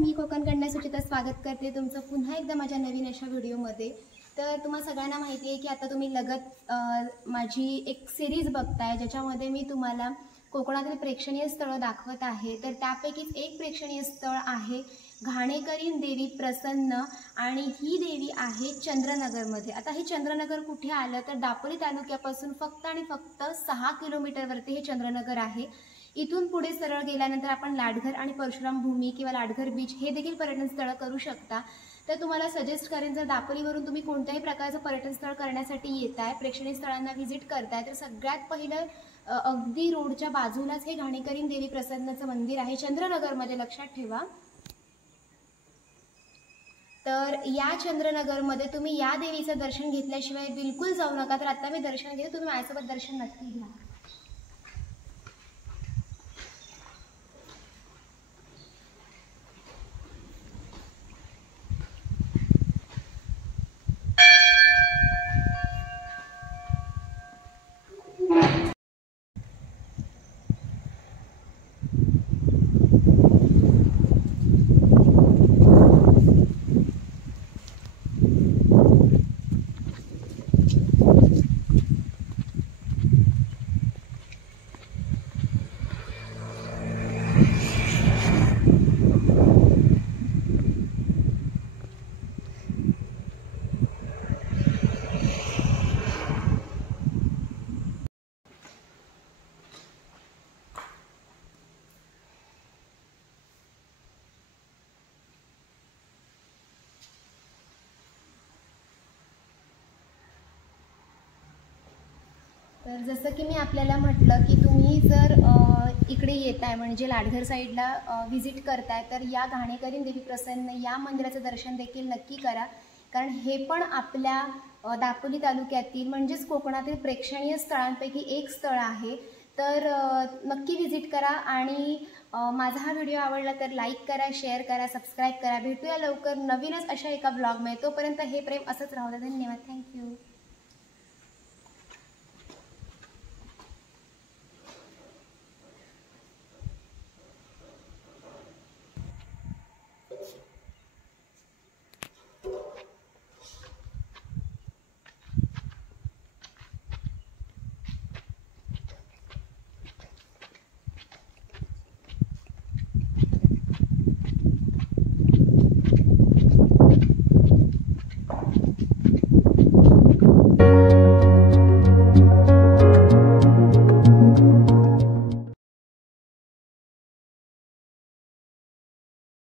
मी कोकण कन्या सुचिता स्वागत करते तुमचं पुन्हा एकदा माझ्या नवीन अशा व्हिडिओमध्ये। तर तुम्हा सगळ्यांना माहिती आहे की आता तुम्ही लगत माझी एक सिरीज बघताय ज्याच्यामध्ये मी तुम्हाला कोकणातील प्रेक्षणीय स्थळ दाखवत आहे। तर त्यापैकीच एक प्रेक्षणीय स्थळ आहे घाणेकरी देवी प्रसन्न आणि ही देवी आहे चंद्रनगरमध्ये। आता हे चंद्रनगर कुठे आलं तर दापोली तालुक्यापासून फक्त आणि फक्त 6 किलोमीटरवरती हे चंद्रनगर आहे। इथून पुढे सरळ गेल्यानंतर आपण लाडघर आणि परशुराम भूमी किंवा लाडघर बीच हे देखील पर्यटन स्थळ करू शकता। तर तुम्हाला सजेस्ट करेन जर दापोलीवरून तुम्ही कोणत्याही प्रकारचं पर्यटन स्थळ करण्यासाठी येताय, प्रेक्षणीय स्थळांना व्हिजिट करताय, तर सगळ्यात पहिलं अगदी रोडच्या बाजूलाच हे घाणेकरी देवी प्रसन्नाचं मंदिर आहे चंद्रनगरमध्ये, लक्षात ठेवा। तर या चंद्रनगरमध्ये तुम्ही या देवीचं दर्शन घेतल्याशिवाय बिलकुल जाऊ नका। तर आता मी दर्शन घेते, तुम्ही माझ्यासोबत दर्शन नक्की घ्या। तर जसं की मी आपल्याला म्हटलं की तुम्ही जर इकडे येताय म्हणजे लाडघर साईडला व्हिजिट करताय तर या घाणेकरी देवी प्रसन्न या मंदिराचं दर्शन देखील नक्की करा, कारण हे पण आपल्या दापोली तालुक्यातील म्हणजेच कोकणातील प्रेक्षणीय स्थळांपैकी एक स्थळ आहे। तर नक्की व्हिजिट करा आणि माझा हा व्हिडिओ आवडला तर लाईक करा, शेअर करा, सबस्क्राईब करा। भेटूया लवकर नवीनच अशा एका ब्लॉगमध्ये, तोपर्यंत हे प्रेम असंच राहू द्या। धन्यवाद, थँक्यू।